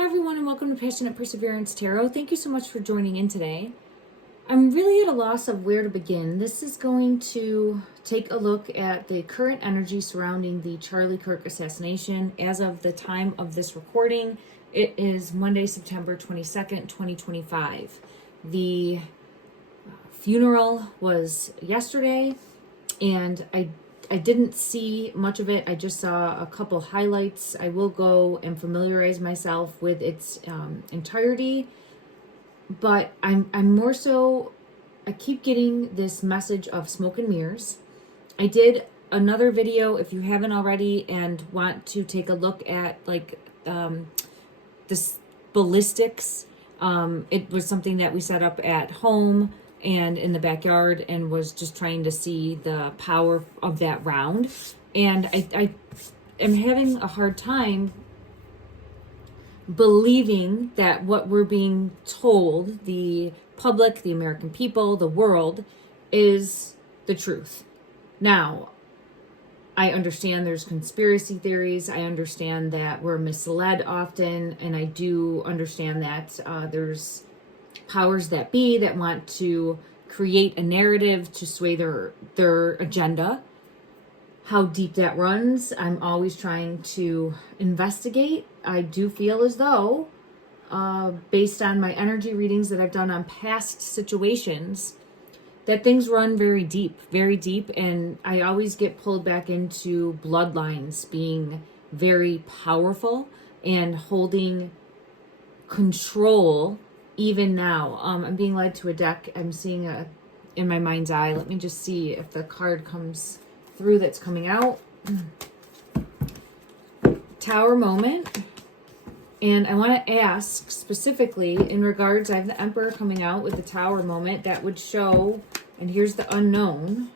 Hi everyone and welcome to Passionate Perseverance Tarot. Thank you so much for joining in today. I'm really at a loss of where to begin. This is going to take a look at the current energy surrounding the Charlie Kirk assassination. As of the time of this recording, it is Monday, September 22nd, 2025. The funeral was yesterday and I didn't see much of it. I just saw a couple highlights. I will go and familiarize myself with its entirety, but I'm more so, I keep getting this message of smoke and mirrors. I did another video, if you haven't already and want to take a look at like this ballistics. It was something that we set up at home and in the backyard and was just trying to see the power of that round. And I am having a hard time believing that what we're being told, the public, the American people, the world, is the truth. Now, I understand there's conspiracy theories. I understand that we're misled often. And I do understand that there's powers that be that want to create a narrative to sway their agenda. How deep that runs, I'm always trying to investigate. I do feel as though, based on my energy readings that I've done on past situations, that things run very deep, and I always get pulled back into bloodlines being very powerful and holding control. Even now, I'm being led to a deck. I'm seeing in my mind's eye. Let me just see if the card comes through that's coming out. Tower moment. And I want to ask specifically in regards, I have the Emperor coming out with the Tower moment that would show, and here's the unknown.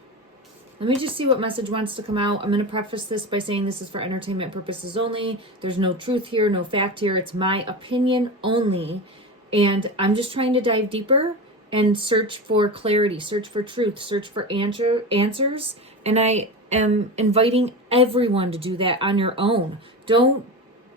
Let me just see what message wants to come out. I'm going to preface this by saying this is for entertainment purposes only. There's no truth here, no fact here. It's my opinion only. And I'm just trying to dive deeper and search for clarity, search for truth, search for answers. And I am inviting everyone to do that on your own. Don't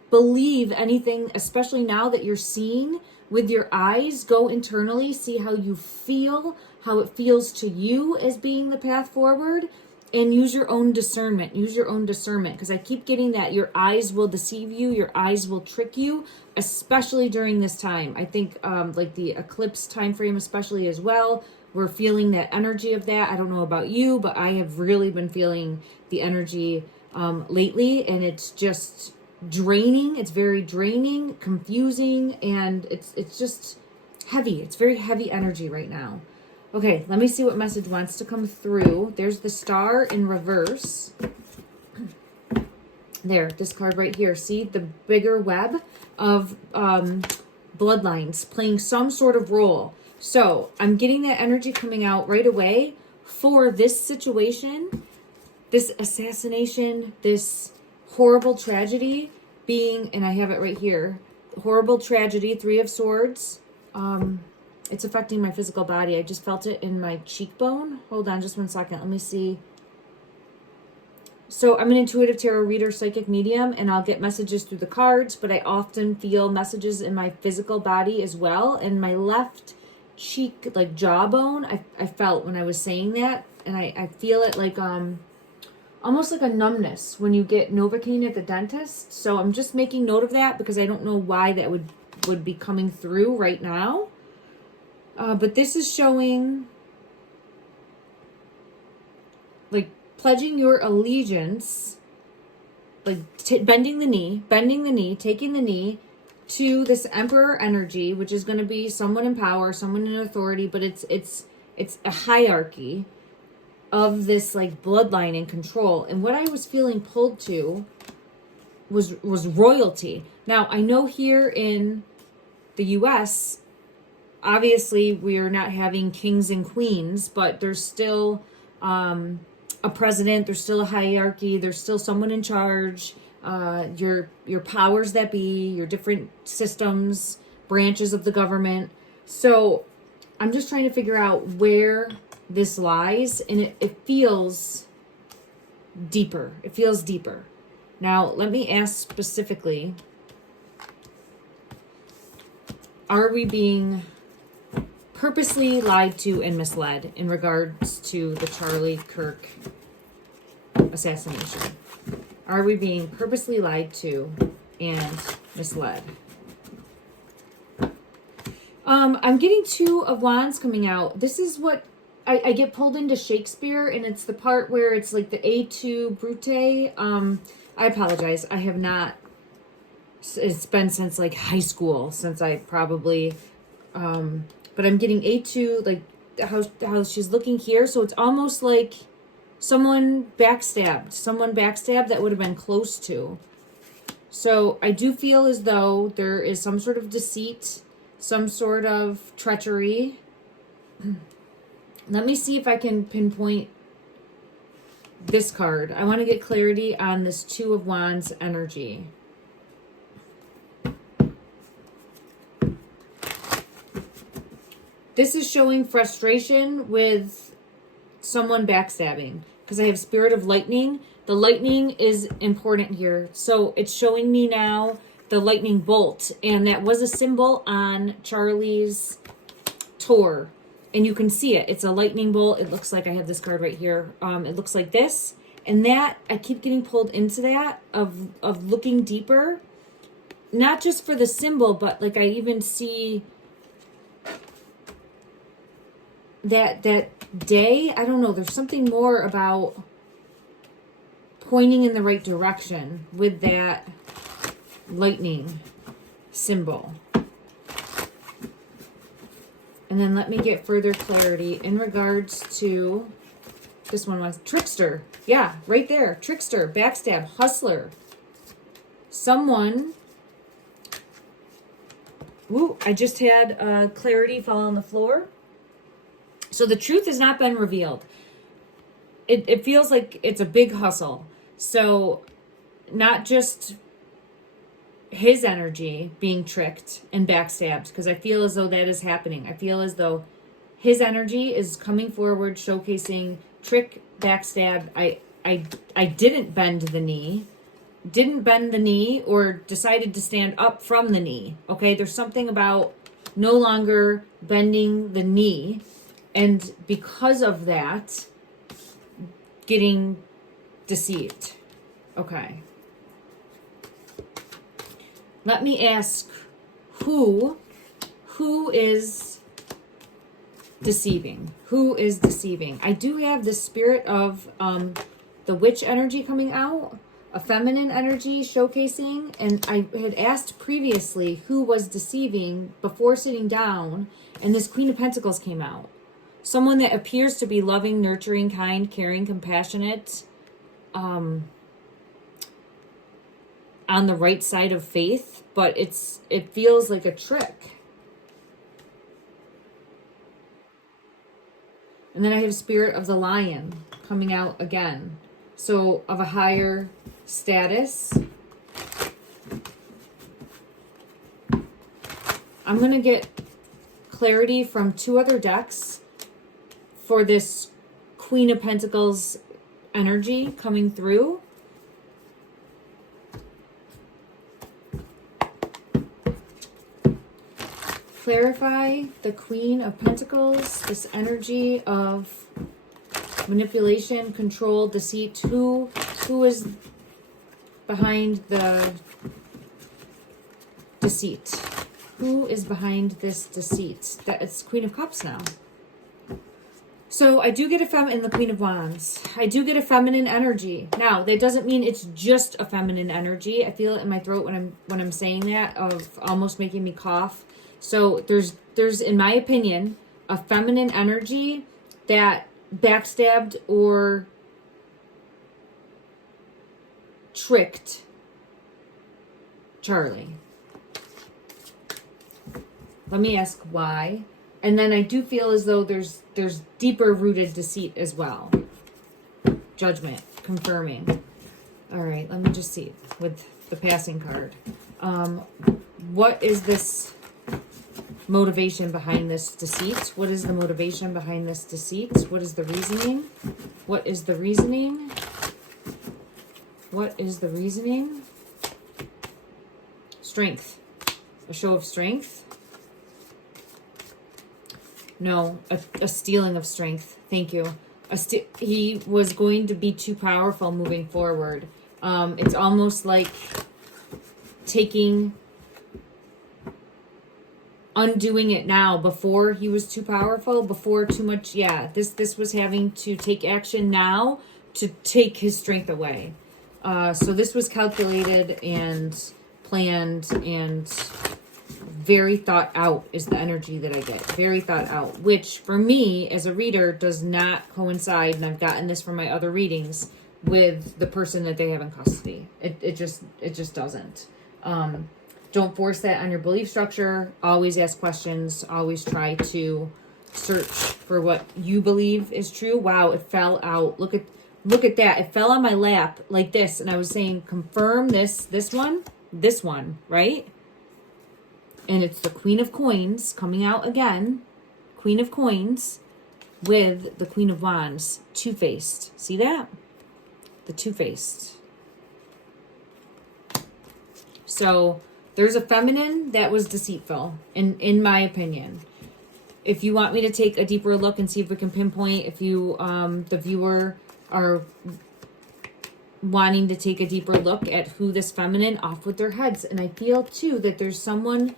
believe anything, especially now that you're seeing with your eyes. Go internally, see how you feel, how it feels to you as being the path forward. And use your own discernment. Use your own discernment. Because I keep getting that your eyes will deceive you. Your eyes will trick you. Especially during this time. I think like the eclipse time frame especially as well. We're feeling that energy of that. I don't know about you. But I have really been feeling the energy lately. And it's just draining. It's very draining. Confusing. And it's just heavy. It's very heavy energy right now. Okay, let me see what message wants to come through. There's the star in reverse. There, this card right here. See the bigger web of bloodlines playing some sort of role. So I'm getting that energy coming out right away for this situation, this assassination, this horrible tragedy being, and I have it right here, horrible tragedy, 3 of Swords. It's affecting my physical body. I just felt it in my cheekbone. Hold on just one second. Let me see. So I'm an intuitive tarot reader, psychic medium, and I'll get messages through the cards, but I often feel messages in my physical body as well. And my left cheek, like jawbone, I felt when I was saying that. And I feel it like almost like a numbness when you get Novocaine at the dentist. So I'm just making note of that because I don't know why that would be coming through right now. But this is showing like pledging your allegiance, like bending the knee, taking the knee to this Emperor energy, which is going to be someone in power, someone in authority, but it's a hierarchy of this like bloodline and control. And what I was feeling pulled to was royalty. Now, I know here in the US, obviously, we're not having kings and queens, but there's still a president. There's still a hierarchy. There's still someone in charge. Your powers that be, your different systems, branches of the government. So I'm just trying to figure out where this lies, and it feels deeper. It feels deeper. Now, let me ask specifically, Are we being purposely lied to and misled in regards to the Charlie Kirk assassination? Are we being purposely lied to and misled? I'm getting 2 of Wands coming out. This is what I get pulled into Shakespeare, and it's the part where it's like the A2 brute. I apologize. I have not. It's been since like high school, since I probably. But I'm getting A2, like how she's looking here. So it's almost like someone backstabbed that would have been close to. So I do feel as though there is some sort of deceit, some sort of treachery. Let me see if I can pinpoint this card. I want to get clarity on this 2 of Wands energy. This is showing frustration with someone backstabbing, because I have Spirit of Lightning. The lightning is important here. So it's showing me now the lightning bolt, and that was a symbol on Charlie's tour. And you can see it. It's a lightning bolt. It looks like I have this card right here. It looks like this. And that, I keep getting pulled into that of looking deeper. Not just for the symbol, but like I even see that day. I don't know. There's something more about pointing in the right direction with that lightning symbol. And then let me get further clarity in regards to this one was trickster. Yeah, right there. Trickster, backstab, hustler. Someone. Ooh, I just had clarity fall on the floor. So the truth has not been revealed. It feels like it's a big hustle. So not just his energy being tricked and backstabbed, because I feel as though that is happening. I feel as though his energy is coming forward, showcasing trick, backstab. I didn't bend the knee, or decided to stand up from the knee. Okay, there's something about no longer bending the knee, and because of that, getting deceived. Okay. Let me ask, who is deceiving? Who is deceiving? I do have the spirit of the witch energy coming out, a feminine energy showcasing, and I had asked previously who was deceiving before sitting down, and this Queen of Pentacles came out. Someone that appears to be loving, nurturing, kind, caring, compassionate, on the right side of faith, but it feels like a trick. And then I have Spirit of the Lion coming out again. So of a higher status. I'm going to get clarity from 2 other decks for this Queen of Pentacles energy coming through. Clarify the Queen of Pentacles, this energy of manipulation, control, deceit. Who is behind the deceit? Who is behind this deceit? It's Queen of Cups now. So I do get a in the Queen of Wands. I do get a feminine energy. Now, that doesn't mean it's just a feminine energy. I feel it in my throat when I'm saying that, of almost making me cough. So there's in my opinion a feminine energy that backstabbed or tricked Charlie. Let me ask why. And then I do feel as though there's deeper rooted deceit as well. Judgment, confirming. All right, let me just see with the passing card. What is this motivation behind this deceit? What is the motivation behind this deceit? What is the reasoning? What is the reasoning? What is the reasoning? Strength. A show of strength. No, a stealing of strength. Thank you. He was going to be too powerful moving forward. It's almost like undoing it now before he was too powerful, before too much. Yeah, this was having to take action now to take his strength away. So this was calculated and planned and very thought out is the energy that I get. Very thought out, which for me as a reader does not coincide, and I've gotten this from my other readings, with the person that they have in custody. It just doesn't. Don't force that on your belief structure. Always ask questions. Always try to search for what you believe is true. Wow, it fell out. Look at that. It fell on my lap like this, and I was saying confirm this one, right? And it's the Queen of Coins coming out again. Queen of Coins with the Queen of Wands. Two-faced. See that? The two-faced. So there's a feminine that was deceitful, in my opinion. If you want me to take a deeper look and see if we can pinpoint, if you, the viewer, are wanting to take a deeper look at who this feminine, off with their heads. And I feel too that there's someone,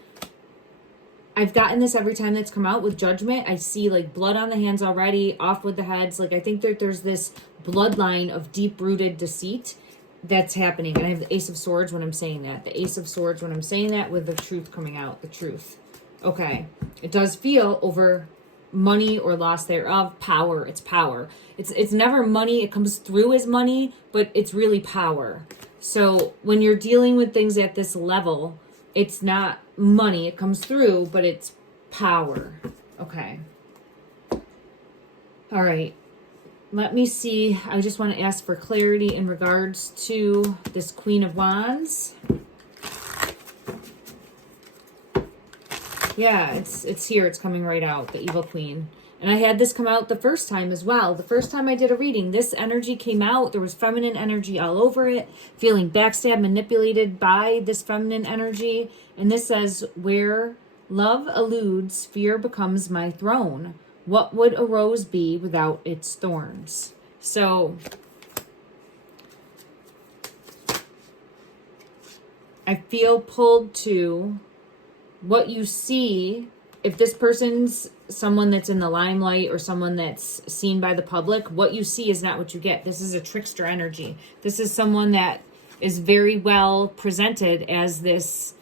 I've gotten this every time that's come out with Judgment. I see like blood on the hands already, off with the heads. Like I think that there's this bloodline of deep-rooted deceit that's happening. And I have the Ace of Swords when I'm saying that. The Ace of Swords when I'm saying that, with the truth coming out. The truth. Okay. It does feel over money or loss thereof. Power. It's power. It's never money. It comes through as money, but it's really power. So when you're dealing with things at this level, it's not money. It comes through, but it's power. Okay. All right. Let me see. I just want to ask for clarity in regards to this Queen of Wands. Yeah, it's here. It's coming right out. The Evil Queen. And I had this come out the first time as well. The first time I did a reading, this energy came out. There was feminine energy all over it. Feeling backstabbed, manipulated by this feminine energy. And this says, where love eludes, fear becomes my throne. What would a rose be without its thorns? So I feel pulled to what you see. If this person's someone that's in the limelight or someone that's seen by the public, what you see is not what you get. This is a trickster energy. This is someone that is very well presented as this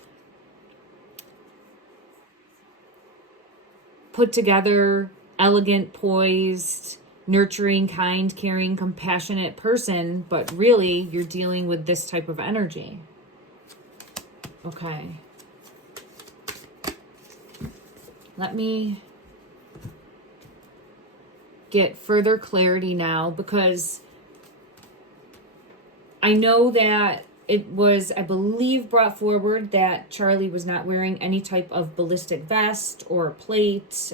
put together, elegant, poised, nurturing, kind, caring, compassionate person, but really you're dealing with this type of energy. Okay. Let me get further clarity now, because I know that it was, I believe, brought forward that Charlie was not wearing any type of ballistic vest or plate.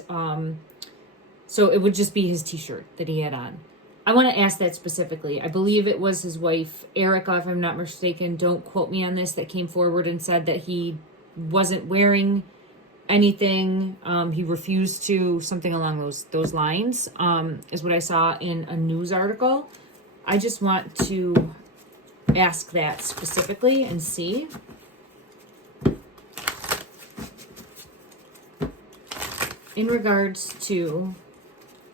So it would just be his t-shirt that he had on. I want to ask that specifically. I believe it was his wife, Erica, if I'm not mistaken. Don't quote me on this, that came forward and said that he wasn't wearing anything. He refused to, something along those lines, is what I saw in a news article. I just want to ask that specifically and see. In regards to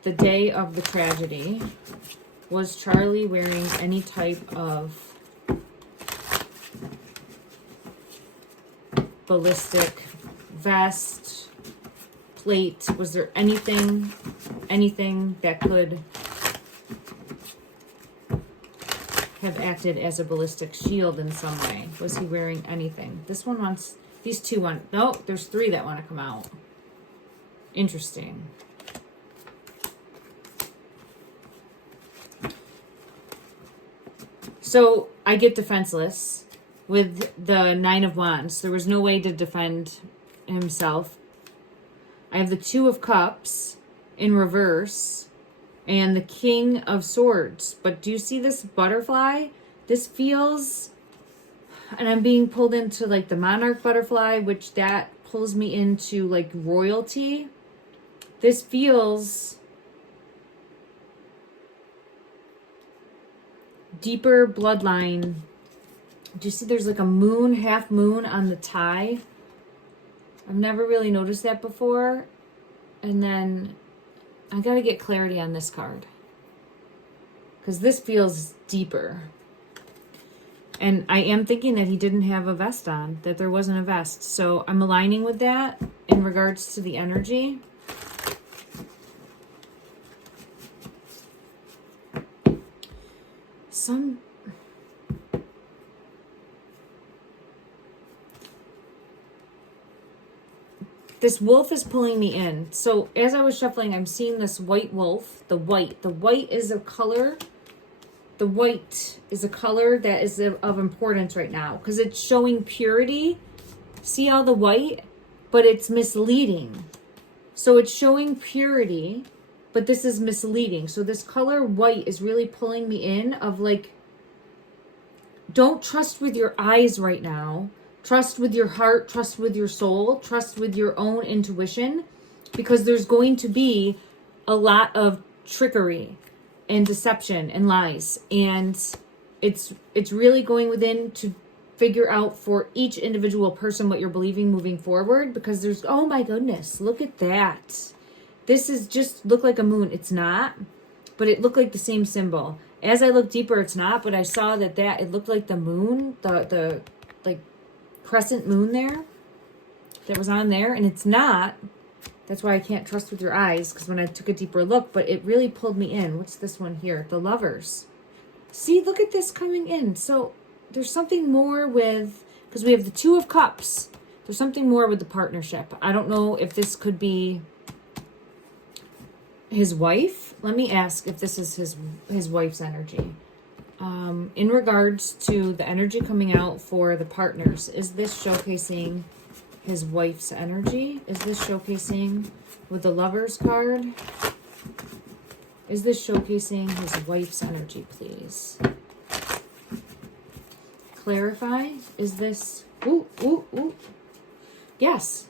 the day of the tragedy, was Charlie wearing any type of ballistic vest, plate? Was there anything that could have acted as a ballistic shield in some way? Was he wearing anything? This one wants, these two want, no, there's three that want to come out. Interesting. So I get defenseless with the Nine of Wands. There was no way to defend himself. I have the Two of Cups in reverse and the King of Swords. But do you see this butterfly? This feels, and I'm being pulled into like the monarch butterfly, which that pulls me into like royalty. This feels deeper bloodline. Do you see there's like a moon, half moon on the tie? I've never really noticed that before. And then I got to get clarity on this card, because this feels deeper. And I am thinking that he didn't have a vest on, that there wasn't a vest. So I'm aligning with that in regards to the energy. This wolf is pulling me in. So as I was shuffling, I'm seeing this white wolf, the white. The white is a color. The white is a color that is of importance right now, because it's showing purity. See all the white? But it's misleading. So it's showing purity, but this is misleading. So this color white is really pulling me in of like, don't trust with your eyes right now. Trust with your heart, trust with your soul, trust with your own intuition, because there's going to be a lot of trickery and deception and lies. And it's really going within to figure out for each individual person what you're believing moving forward, because there's, oh my goodness, look at that. This is just look like a moon. It's not, but it looked like the same symbol. As I look deeper, it's not, but I saw that it looked like the moon, the like crescent moon there that was on there, and it's not. That's why I can't trust with your eyes, because when I took a deeper look, but it really pulled me in. What's this one here? The Lovers. See, look at this coming in. So there's something more with, because we have the Two of Cups. There's something more with the partnership. I don't know if this could be his wife. Let me ask if this is his wife's energy. In regards to the energy coming out for the partners, is this showcasing his wife's energy? Is this showcasing with the Lovers card? Is this showcasing his wife's energy, please? Clarify. Is this... Ooh, ooh, ooh. Yes.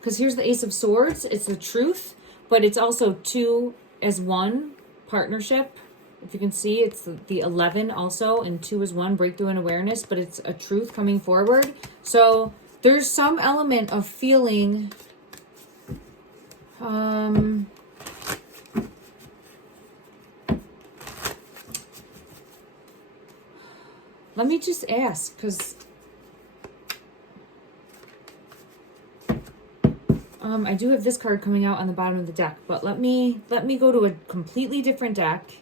Because here's the Ace of Swords. It's the truth, but it's also two as one partnership. If you can see, it's the 11 also, and 2 is 1, breakthrough and awareness, but it's a truth coming forward. So there's some element of feeling, let me just ask, because I do have this card coming out on the bottom of the deck, but let me go to a completely different deck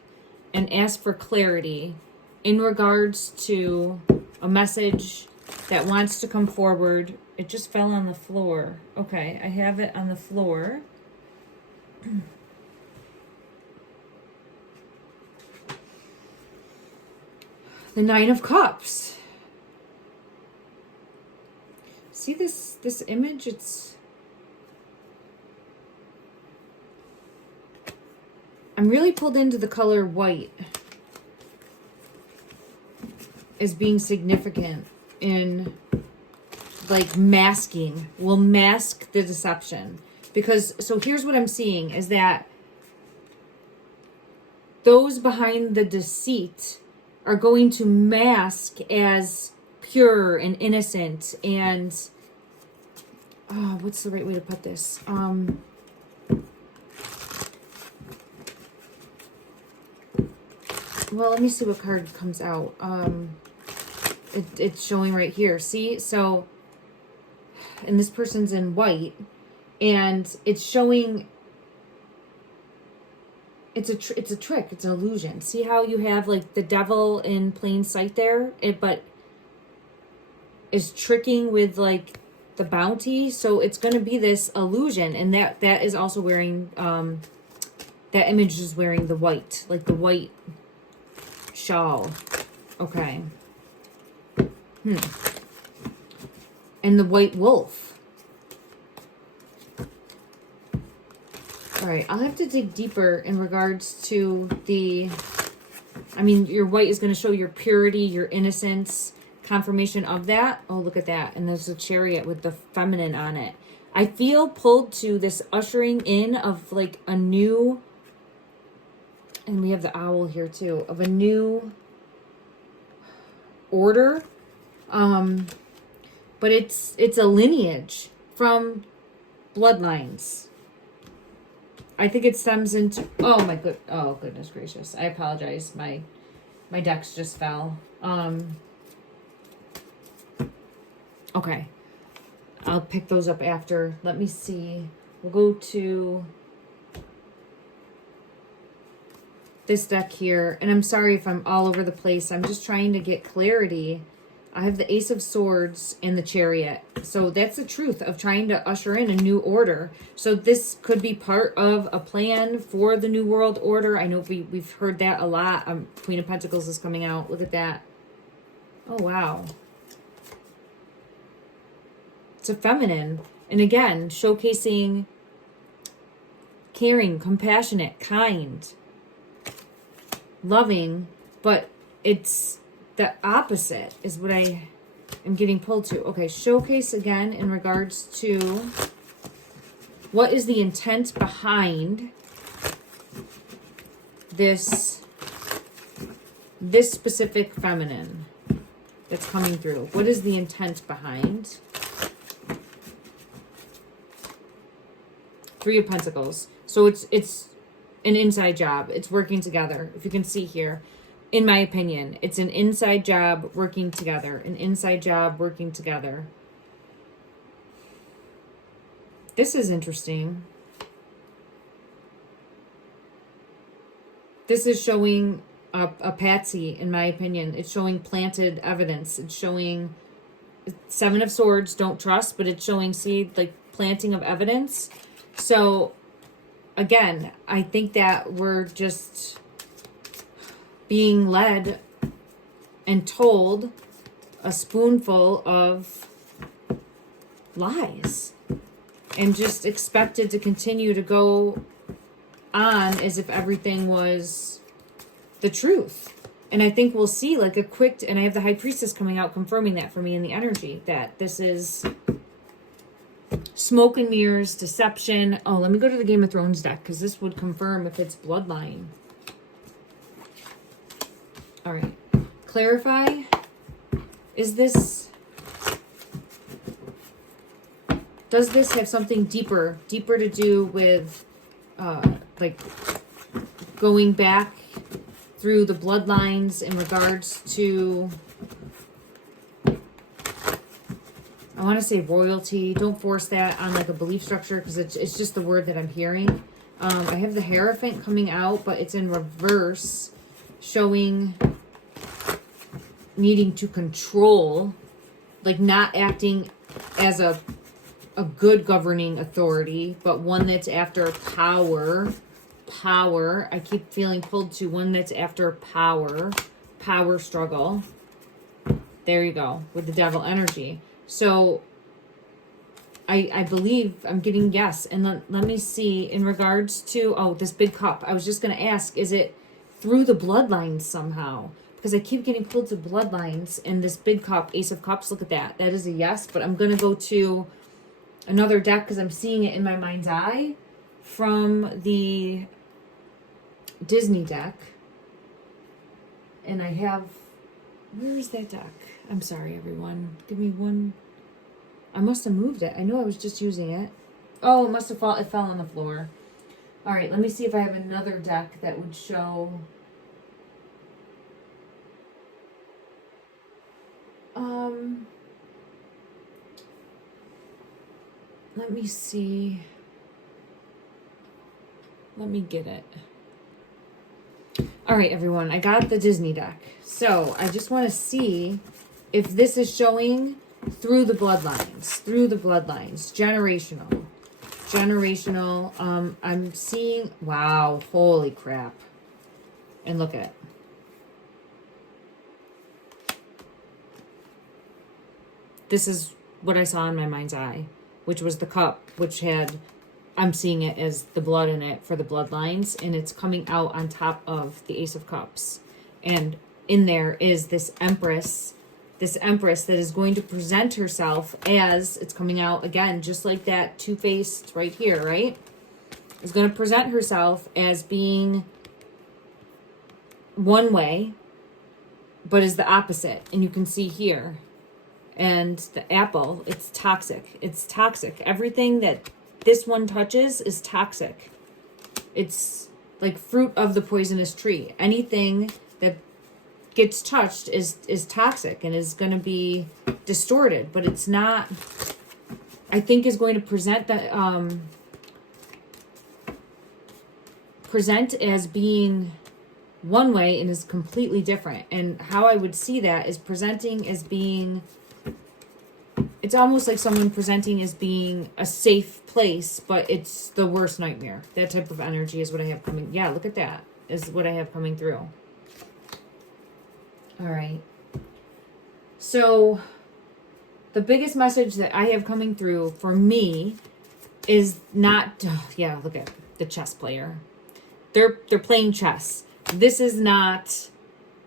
and ask for clarity in regards to a message that wants to come forward. It just fell on the floor. Okay, I have it on the floor. The Nine of Cups. See this image? I'm really pulled into the color white as being significant in like masking. Will mask the deception. Because, so here's what I'm seeing is that those behind the deceit are going to mask as pure and innocent and, what's the right way to put this? Well, let me see what card comes out. It's showing right here. See? So, and this person's in white, and it's showing, it's a trick. It's an illusion. See how you have like the devil in plain sight there? But is tricking with like the bounty. So it's going to be this illusion. And that is also wearing, that image is wearing the white, like the white shawl. Okay. And the white wolf. All right, I'll have to dig deeper in regards to the, I mean, your white is going to show your purity, your innocence, confirmation of that. Oh, look at that. And there's a chariot with the feminine on it. I feel pulled to this ushering in of like a new, and we have the owl here too, of a new order. But it's a lineage from bloodlines. I think it stems into, oh goodness gracious. I apologize. My decks just fell. Okay. I'll pick those up after. Let me see. We'll go to this deck here. And I'm sorry if I'm all over the place. I'm just trying to get clarity. I have the Ace of Swords and the Chariot. So that's the truth of trying to usher in a new order. So this could be part of a plan for the New World Order. I know we've heard that a lot. Queen of Pentacles is coming out. Look at that. Oh, wow. It's a feminine. And again, showcasing caring, compassionate, kind, loving, but it's the opposite is what I am getting pulled to. Okay, showcase again in regards to what is the intent behind this specific feminine that's coming through. What is the intent behind? Three of Pentacles. So it's an inside job. It's working together. If you can see here, in my opinion, it's an inside job working together. An inside job working together. This is interesting. This is showing a patsy, in my opinion. It's showing planted evidence. It's showing Seven of Swords, don't trust, but it's showing seed, like planting of evidence. So, again, I think that we're just being led and told a spoonful of lies and just expected to continue to go on as if everything was the truth. And I think we'll see like a quick, and I have the High Priestess coming out confirming that for me in the energy, that this is smoke and mirrors, deception. Oh, let me go to the Game of Thrones deck because this would confirm if it's bloodline. All right. Clarify. Is this... Does this have something deeper to do with, like, going back through the bloodlines in regards to... I want to say royalty. Don't force that on like a belief structure because it's just the word that I'm hearing. I have the Hierophant coming out, but it's in reverse, showing needing to control, like not acting as a good governing authority, but one that's after power. Power. I keep feeling pulled to one that's after power. Power struggle. There you go, with the Devil energy. So, I believe I'm getting yes. And let me see in regards to, oh, this big cup. I was just going to ask, is it through the bloodlines somehow? Because I keep getting pulled to bloodlines and this big cup, Ace of Cups, look at that. That is a yes, but I'm going to go to another deck because I'm seeing it in my mind's eye from the Disney deck. And I have, where is that deck? I'm sorry, everyone. Give me one. I must have moved it. I know I was just using it. Oh, it fell on the floor. All right, let me see if I have another deck that would show. Let me see. Let me get it. All right, everyone, I got the Disney deck. So I just want to see if this is showing through the bloodlines, generational. I'm seeing, wow, holy crap. And look at it. This is what I saw in my mind's eye, which was the cup, which had, I'm seeing it as the blood in it for the bloodlines, and it's coming out on top of the Ace of Cups. And in there is this Empress this Empress that is going to present herself as, it's coming out again, just like that two-faced right here, right? Is going to present herself as being one way, but is the opposite. And you can see here. And the apple, it's toxic. It's toxic. Everything that this one touches is toxic. It's like fruit of the poisonous tree. Anything that gets touched is toxic and is going to be distorted, but it's not, I think, is going to present that present as being one way and is completely different. And how I would see that is presenting as being, it's almost like someone presenting as being a safe place, but it's the worst nightmare. That type of energy is what I have coming. Yeah, look at that, is what I have coming through. All right. So the biggest message that I have coming through for me is not, yeah, look at the chess player. They're playing chess. This is not,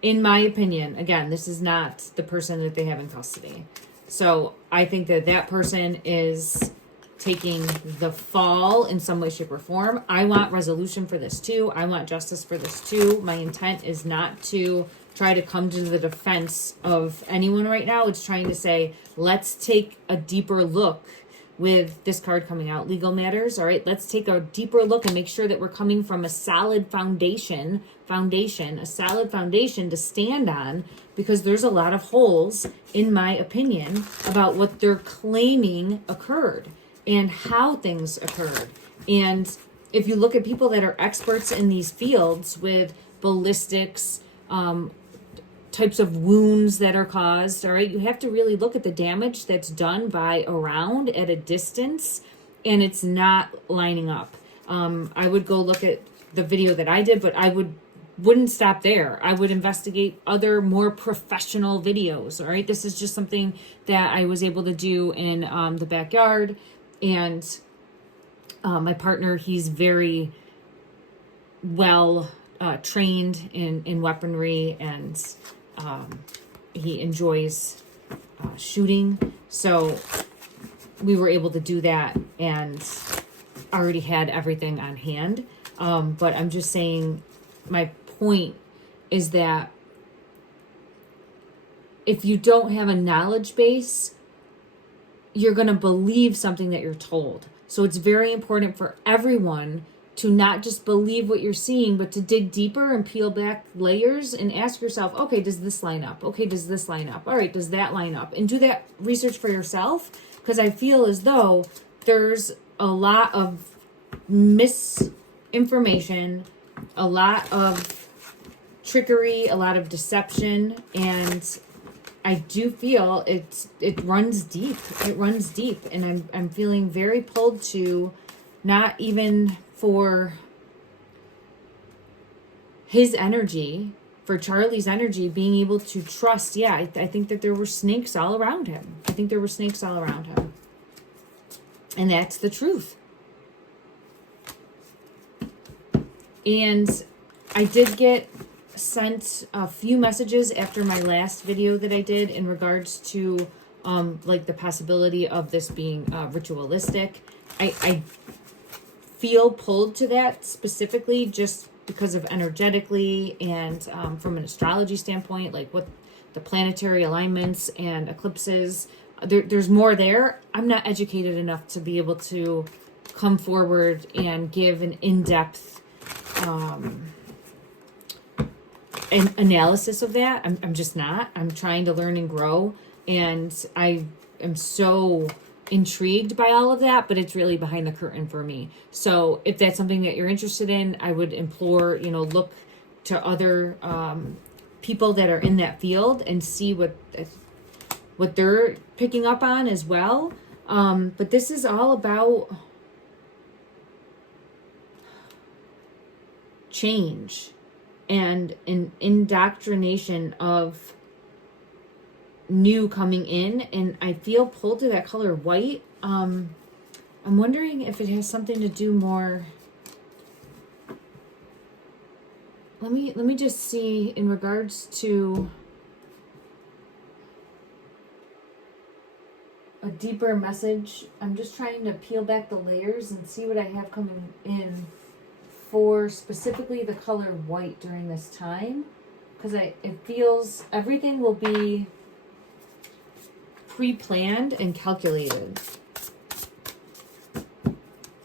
in my opinion, again, this is not the person that they have in custody. So I think that that person is taking the fall in some way, shape, or form. I want resolution for this too. I want justice for this too. My intent is not to try to come to the defense of anyone right now. It's trying to say, let's take a deeper look with this card coming out, legal matters. All right, let's take a deeper look and make sure that we're coming from a solid foundation, a solid foundation to stand on, because there's a lot of holes, in my opinion, about what they're claiming occurred and how things occurred. And if you look at people that are experts in these fields with ballistics, types of wounds that are caused, all right, you have to really look at the damage that's done by around at a distance, and it's not lining up. I would go look at the video that I did, but I wouldn't stop there. I would investigate other more professional videos. All right, this is just something that I was able to do in the backyard, and my partner, he's very well trained in weaponry, and he enjoys shooting. So we were able to do that and already had everything on hand. But I'm just saying, my point is that if you don't have a knowledge base, you're going to believe something that you're told. So it's very important for everyone to not just believe what you're seeing, but to dig deeper and peel back layers and ask yourself, okay, does this line up? Okay, does this line up? All right, does that line up? And do that research for yourself, because I feel as though there's a lot of misinformation, a lot of trickery, a lot of deception, and I do feel it runs deep. It runs deep, and I'm feeling very pulled to, not even for his energy, for Charlie's energy, being able to trust. Yeah, I think that there were snakes all around him. I think there were snakes all around him. And that's the truth. And I did get sent a few messages after my last video that I did in regards to like the possibility of this being ritualistic. I feel pulled to that specifically just because of energetically and from an astrology standpoint, like what the planetary alignments and eclipses, there's more there. I'm not educated enough to be able to come forward and give an in-depth an analysis of that. I'm just not. I'm trying to learn and grow, and I am so intrigued by all of that, but it's really behind the curtain for me. So if that's something that you're interested in, I would implore, look to other people that are in that field and see what they're picking up on as well. But this is all about change and an indoctrination of new coming in, and I feel pulled to that color white. I'm wondering if it has something to do more. Let me just see in regards to a deeper message. I'm just trying to peel back the layers and see what I have coming in for specifically the color white during this time. Because it feels everything will be pre-planned and calculated.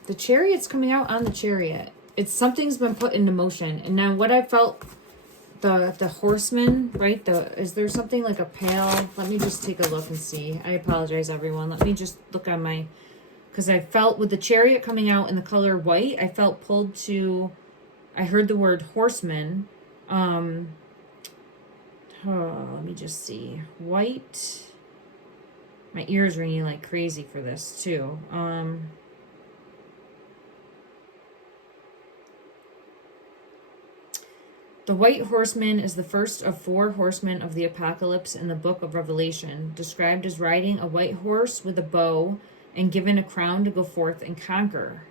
The Chariot's coming out on the Chariot. It's something's been put into motion. And now what I felt, the Horseman, right? Is there something like a pale? Let me just take a look and see. I apologize, everyone. Let me just look on my, because I felt with the Chariot coming out in the color white, I felt pulled to, I heard the word Horseman. Let me just see. White. My ears ringing like crazy for this too. The White Horseman is the first of 4 horsemen of the apocalypse in the book of Revelation, described as riding a white horse with a bow and given a crown to go forth and conquer.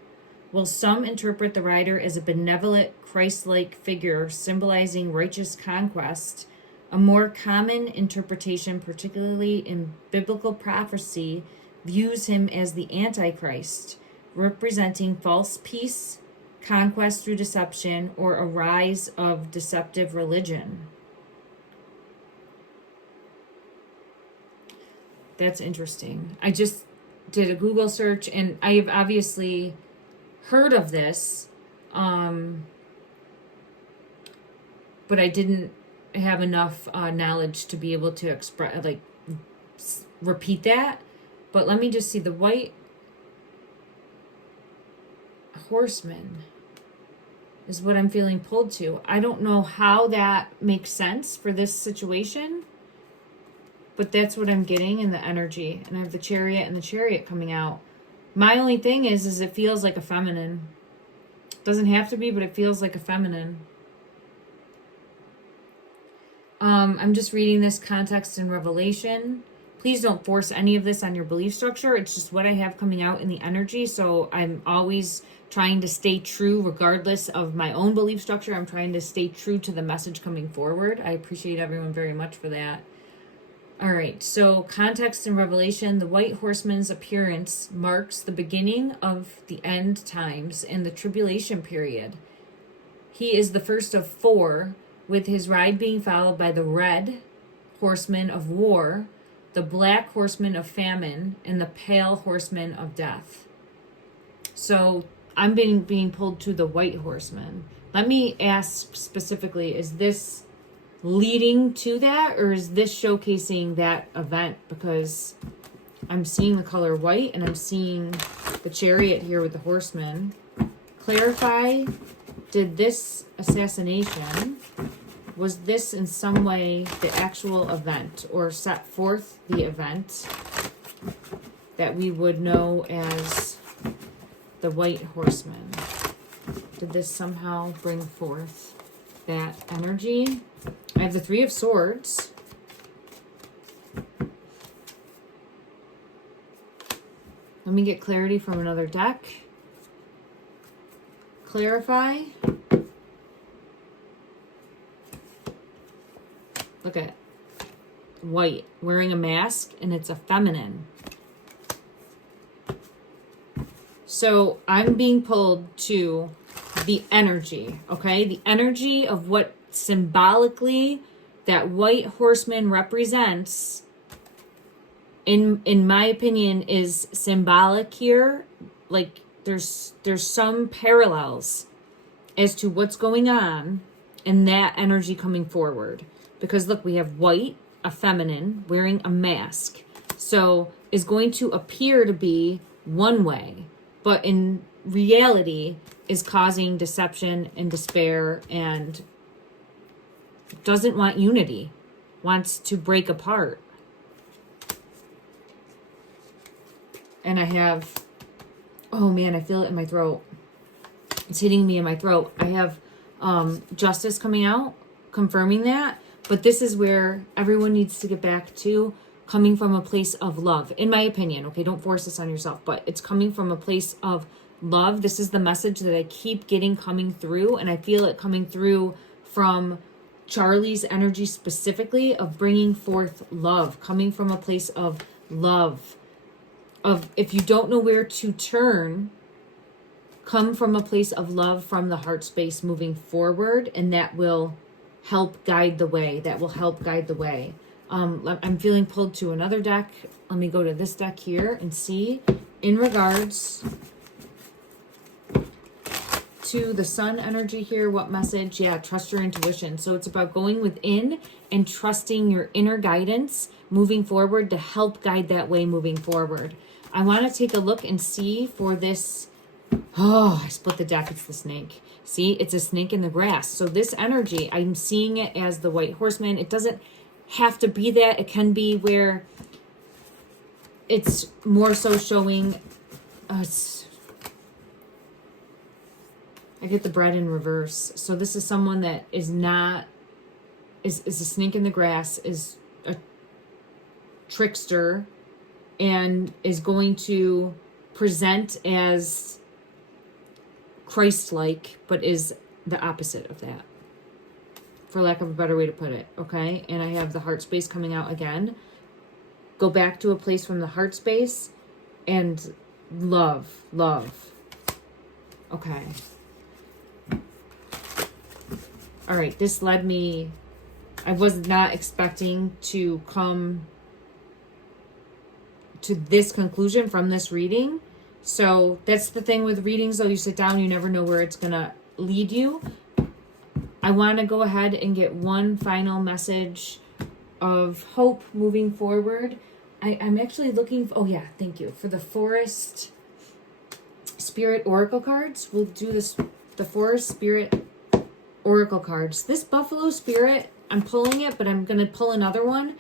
While some interpret the rider as a benevolent, Christ-like figure symbolizing righteous conquest, a more common interpretation, particularly in biblical prophecy, views him as the Antichrist, representing false peace, conquest through deception, or a rise of deceptive religion. That's interesting. I just did a Google search and I have obviously heard of this, but I didn't have enough knowledge to be able to express, like, repeat that. But let me just see. The White Horseman is what I'm feeling pulled to. I don't know how that makes sense for this situation, but that's what I'm getting in the energy. And I have the Chariot and the Chariot coming out. My only thing is it feels like a feminine. Doesn't have to be, but it feels like a feminine. I'm just reading this context in Revelation. Please don't force any of this on your belief structure. It's just what I have coming out in the energy. So I'm always trying to stay true regardless of my own belief structure. I'm trying to stay true to the message coming forward. I appreciate everyone very much for that. All right, so context in Revelation, the White Horseman's appearance marks the beginning of the end times and the tribulation period. He is the first of 4, with his ride being followed by the Red Horseman of War, the Black Horseman of Famine, and the Pale Horseman of Death. So I'm being pulled to the White Horseman. Let me ask specifically, is this leading to that, or is this showcasing that event? Because I'm seeing the color white and I'm seeing the Chariot here with the Horseman. Clarify, did this assassination, was this in some way the actual event or set forth the event that we would know as the White Horseman? Did this somehow bring forth that energy? I have the 3 of Swords. Let me get clarity from another deck. Clarify. Look at white, wearing a mask, and it's a feminine. So I'm being pulled to the energy, okay? The energy of what symbolically that White Horseman represents, in my opinion, is symbolic here. Like there's some parallels as to what's going on in that energy coming forward. Because look, we have white, a feminine, wearing a mask. So is going to appear to be one way, but in reality is causing deception and despair and doesn't want unity, wants to break apart. And I have, oh man, I feel it in my throat. It's hitting me in my throat. I have Justice coming out, confirming that. But this is where everyone needs to get back to, coming from a place of love, in my opinion. Okay, don't force this on yourself, but it's coming from a place of love. This is the message that I keep getting coming through, and I feel it coming through from Charlie's energy specifically of bringing forth love, coming from a place of love, of if you don't know where to turn, come from a place of love from the heart space moving forward, and that will help guide the way. That will help guide the way. I'm feeling pulled to another deck. Let me go to this deck here and see in regards to the sun energy here, what message? Yeah, trust your intuition. So it's about going within and trusting your inner guidance moving forward to help guide that way moving forward. I want to take a look and see for this. Oh, I split the deck. It's the snake. See, it's a snake in the grass. So this energy, I'm seeing it as the white horseman. It doesn't have to be that. It can be where it's more so showing us. I get the bread in reverse. So this is someone that is not, is a snake in the grass, is a trickster, and is going to present as Christ-like, but is the opposite of that, for lack of a better way to put it, okay? And I have the heart space coming out again. Go back to a place from the heart space and love. Okay. All right, this led me, I was not expecting to come to this conclusion from this reading. So that's the thing with readings, though. You sit down, you never know where it's going to lead you. I want to go ahead and get one final message of hope moving forward. I'm actually looking, oh yeah, thank you, for the Forest Spirit Oracle cards. We'll do this, the Forest Spirit Oracle cards. This Buffalo Spirit, I'm pulling it, but I'm going to pull another one.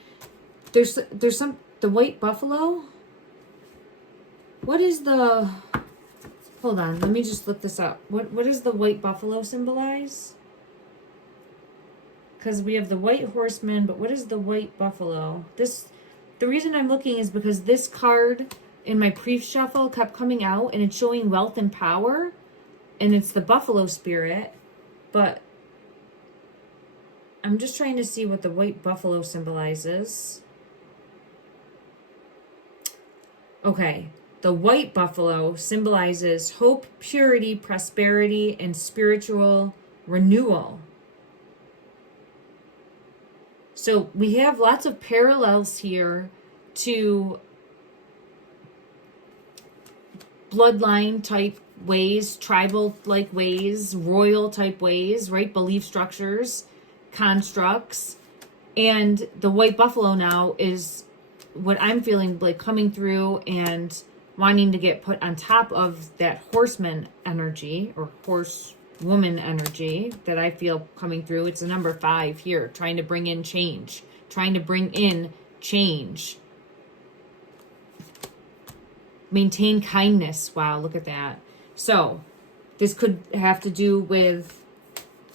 There's some, the white buffalo. What is the, hold on, let me just look this up. What does the white buffalo symbolize? Because we have the white horseman, but what is the white buffalo? The reason I'm looking is because this card in my pre-shuffle kept coming out, and it's showing wealth and power, and it's the buffalo spirit, but I'm just trying to see what the white buffalo symbolizes. Okay. The white buffalo symbolizes hope, purity, prosperity, and spiritual renewal. So we have lots of parallels here to bloodline type ways, tribal like ways, royal type ways, right? Belief structures, constructs. And the white buffalo now is what I'm feeling like coming through and wanting to get put on top of that horseman energy or horsewoman energy that I feel coming through. It's the number 5 here, trying to bring in change, Maintain kindness. Wow, look at that. So this could have to do with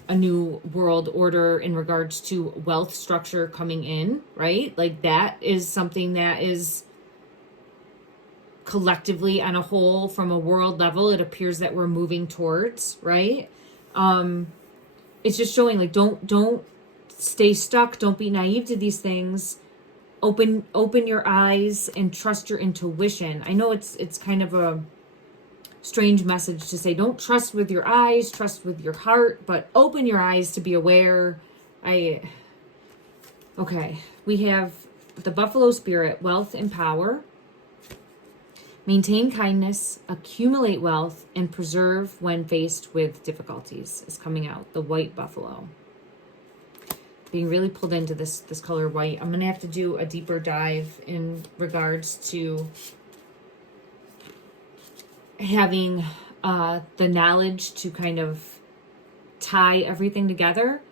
a new world order in regards to wealth structure coming in, right? Like that is something that is collectively on a whole from a world level, it appears that we're moving towards, right? It's just showing like, don't stay stuck. Don't be naive to these things. Open your eyes and trust your intuition. I know it's kind of a strange message to say, don't trust with your eyes, trust with your heart, but open your eyes to be aware. Okay, we have the buffalo spirit, wealth and power. Maintain kindness, accumulate wealth, and preserve when faced with difficulties is coming out. The white buffalo. Being really pulled into this color white. I'm going to have to do a deeper dive in regards to having the knowledge to kind of tie everything together.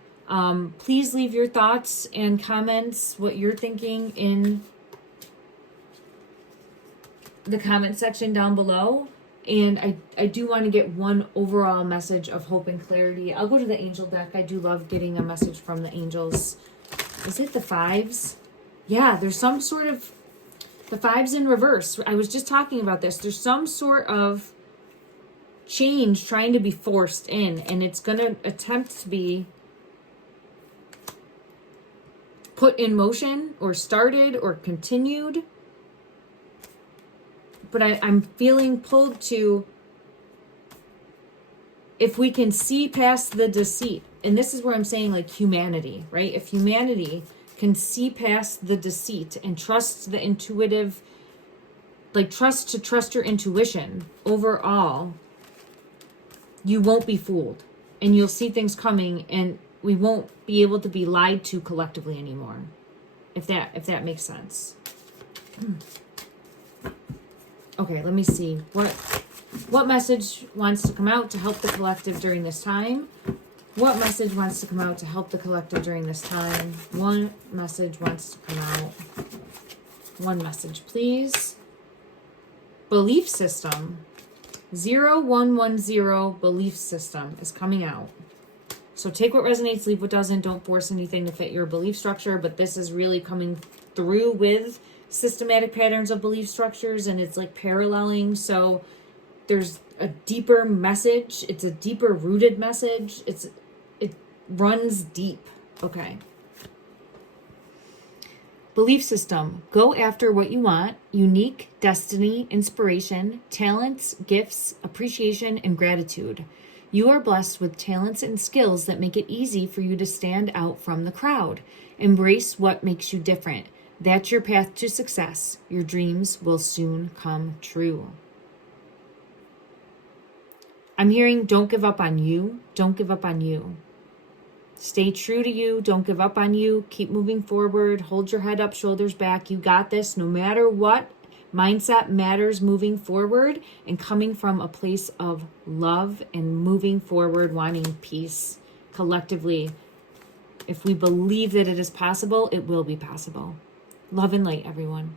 Please leave your thoughts and comments, what you're thinking in the comment section down below. And I do want to get one overall message of hope and clarity. I'll go to the angel deck. I do love getting a message from the angels. Is it the 5s? Yeah, there's some sort of, the 5s in reverse. I was just talking about this. There's some sort of change trying to be forced in, and it's going to attempt to be put in motion or started or continued. but I'm feeling pulled to, if we can see past the deceit, and this is where I'm saying like humanity, right? If humanity can see past the deceit and trust the intuitive, like trust your intuition overall, you won't be fooled and you'll see things coming, and we won't be able to be lied to collectively anymore. If that makes sense. Okay, let me see. What message wants to come out to help the collective during this time? What message wants to come out to help the collective during this time? One message wants to come out. One message, please. Belief system. 0110 belief system is coming out. So take what resonates, leave what doesn't. Don't force anything to fit your belief structure, but this is really coming through with systematic patterns of belief structures, and it's like paralleling. So there's a deeper message. It's a deeper rooted message. It runs deep. Okay. Belief system. Go after what you want. Unique, destiny, inspiration, talents, gifts, appreciation, and gratitude. You are blessed with talents and skills that make it easy for you to stand out from the crowd. Embrace what makes you different. That's your path to success. Your dreams will soon come true. I'm hearing, don't give up on you. Don't give up on you. Stay true to you. Don't give up on you. Keep moving forward. Hold your head up, shoulders back. You got this no matter what. Mindset matters moving forward and coming from a place of love and moving forward, wanting peace collectively. If we believe that it is possible, it will be possible. Love and light, everyone.